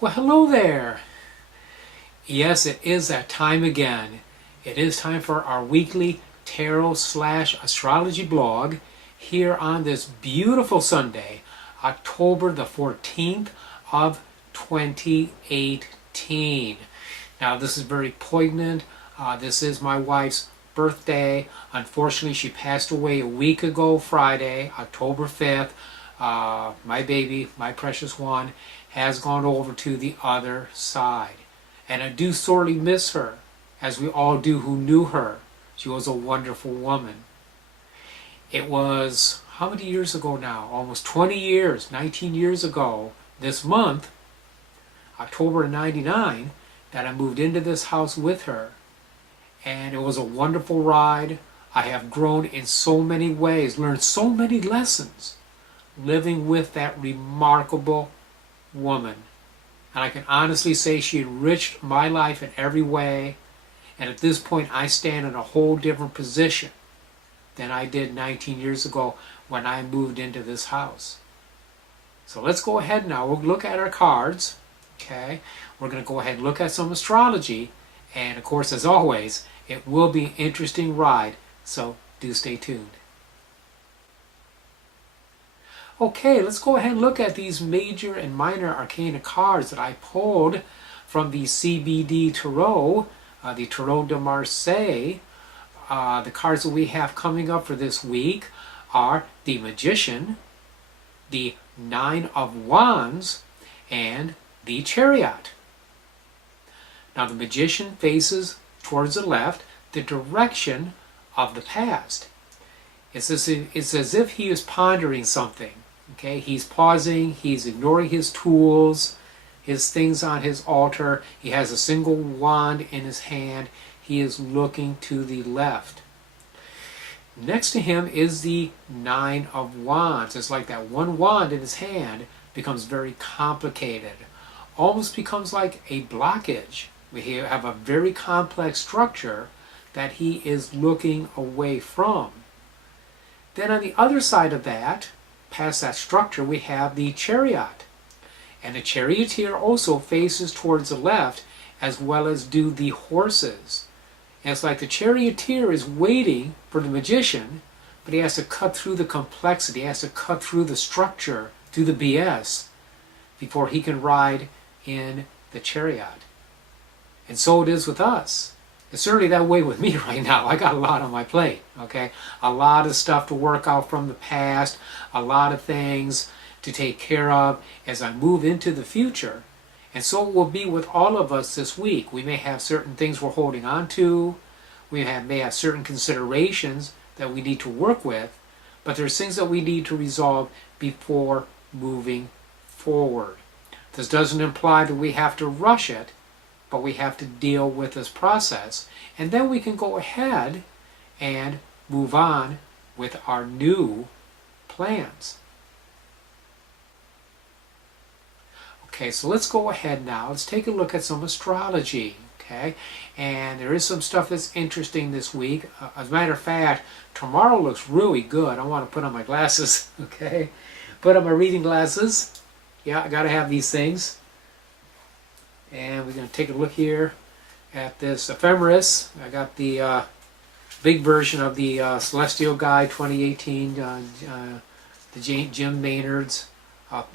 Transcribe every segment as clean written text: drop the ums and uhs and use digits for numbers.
Well, hello there. Yes, it is that time again. It is time for our weekly tarot/astrology blog here on this beautiful Sunday, October the 14th of 2018. Now, this is very poignant. This is my wife's birthday. Unfortunately, she passed away a week ago, Friday, October 5th. My baby, my precious one, has gone over to the other side. And I do sorely miss her, as we all do who knew her. She was a wonderful woman. It was, how many years ago now? Almost 20 years, 19 years ago, this month, October of '99, that I moved into this house with her. And it was a wonderful ride. I have grown in so many ways, learned so many lessons, living with that remarkable woman. And I can honestly say she enriched my life in every way. And at this point, I stand in a whole different position than I did 19 years ago when I moved into this house. So let's go ahead now. We'll look at our cards. Okay, we're going to go ahead and look at some astrology. And of course, as always, it will be an interesting ride. So do stay tuned. Okay, let's go ahead and look at these major and minor arcana cards that I pulled from the CBD Tarot, the Tarot de Marseille. The cards that we have coming up for this week are the Magician, the Nine of Wands, and the Chariot. Now the Magician faces towards the left, the direction of the past. It's as if he is pondering something. Okay, he's pausing, he's ignoring his tools, his things on his altar. He has a single wand in his hand. He is looking to the left. Next to him is the Nine of Wands. It's like that one wand in his hand becomes very complicated. Almost becomes like a blockage. We have a very complex structure that he is looking away from. Then on the other side of that, past that structure, we have the Chariot. And the charioteer also faces towards the left, as well as do the horses. And it's like the charioteer is waiting for the magician, but he has to cut through the complexity, he has to cut through the structure, through the BS, before he can ride in the chariot. And so it is with us. It's certainly that way with me right now. I got a lot on my plate, okay? A lot of stuff to work out from the past, a lot of things to take care of as I move into the future. And so it will be with all of us this week. We may have certain things we're holding on to. We may have certain considerations that we need to work with. But there's things that we need to resolve before moving forward. This doesn't imply that we have to rush it, but we have to deal with this process. And then we can go ahead and move on with our new plans. Okay, so let's go ahead now. Let's take a look at some astrology. Okay, and there is some stuff that's interesting this week. As a matter of fact, tomorrow looks really good. I want to put on my glasses. Okay, put on my reading glasses. Yeah, I got to have these things. And we're going to take a look here at this ephemeris. I got the big version of the Celestial Guide 2018, the Jim Maynard's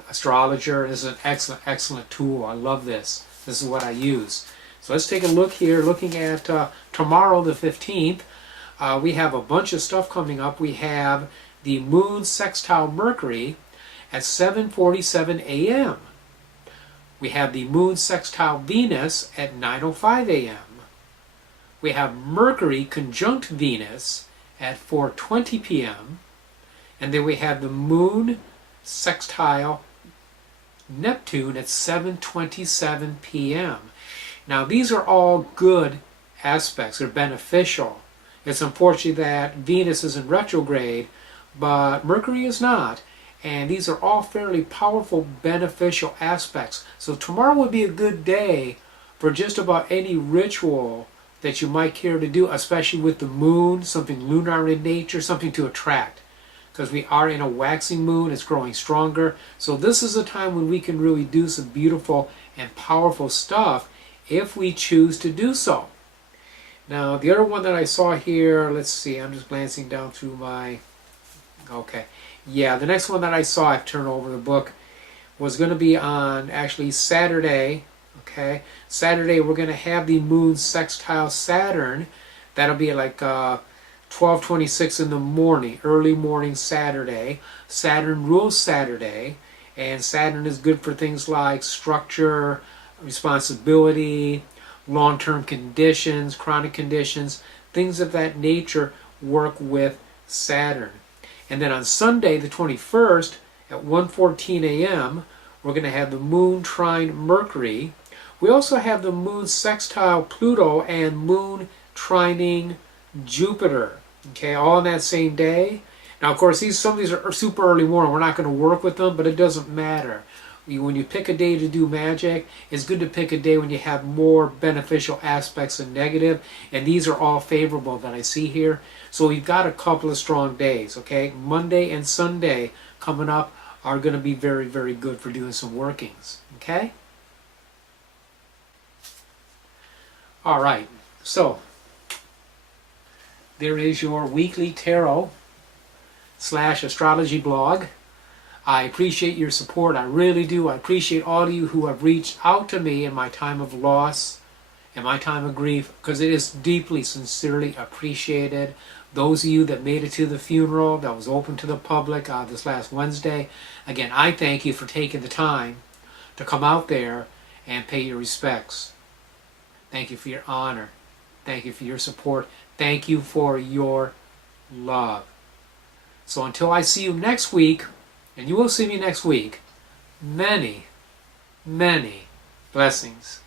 Astrologer. This is an excellent, excellent tool. I love this. This is what I use. So let's take a look here, looking at tomorrow the 15th. We have a bunch of stuff coming up. We have the Moon sextile Mercury at 7:47 a.m. We have the Moon sextile Venus at 9:05 a.m. We have Mercury conjunct Venus at 4:20 p.m. And then we have the Moon sextile Neptune at 7:27 p.m. Now these are all good aspects. They're beneficial. It's unfortunate that Venus is in retrograde, but Mercury is not. And these are all fairly powerful, beneficial aspects. So tomorrow would be a good day for just about any ritual that you might care to do, especially with the moon, something lunar in nature, something to attract. because we are in a waxing moon. It's growing stronger. So this is a time when we can really do some beautiful and powerful stuff if we choose to do so. Now, the other one that I saw here, let's see, I'm just glancing down through my, okay. Yeah, the next one that I saw, I've turned over the book, was going to be on actually Saturday, okay. Saturday, we're going to have the moon sextile Saturn. That'll be like 12:26 in the morning, early morning Saturday. Saturn rules Saturday, and Saturn is good for things like structure, responsibility, long-term conditions, chronic conditions, things of that nature work with Saturn. And then on Sunday, the 21st, at 1:14 a.m., we're going to have the moon trine Mercury. We also have the moon sextile Pluto and moon trining Jupiter. Okay, all on that same day. Now, of course, some of these are super early morning. We're not going to work with them, but it doesn't matter. When you pick a day to do magic, it's good to pick a day when you have more beneficial aspects than negative, and these are all favorable that I see here. So we've got a couple of strong days, okay? Monday and Sunday coming up are going to be very, very good for doing some workings, okay? All right, so there is your weekly tarot / astrology blog. I appreciate your support. I really do. I appreciate all of you who have reached out to me in my time of loss, in my time of grief, because it is deeply, sincerely appreciated. Those of you that made it to the funeral that was open to the public this last Wednesday, again, I thank you for taking the time to come out there and pay your respects. Thank you for your honor. Thank you for your support. Thank you for your love. So until I see you next week, and you will see me next week, many, many blessings.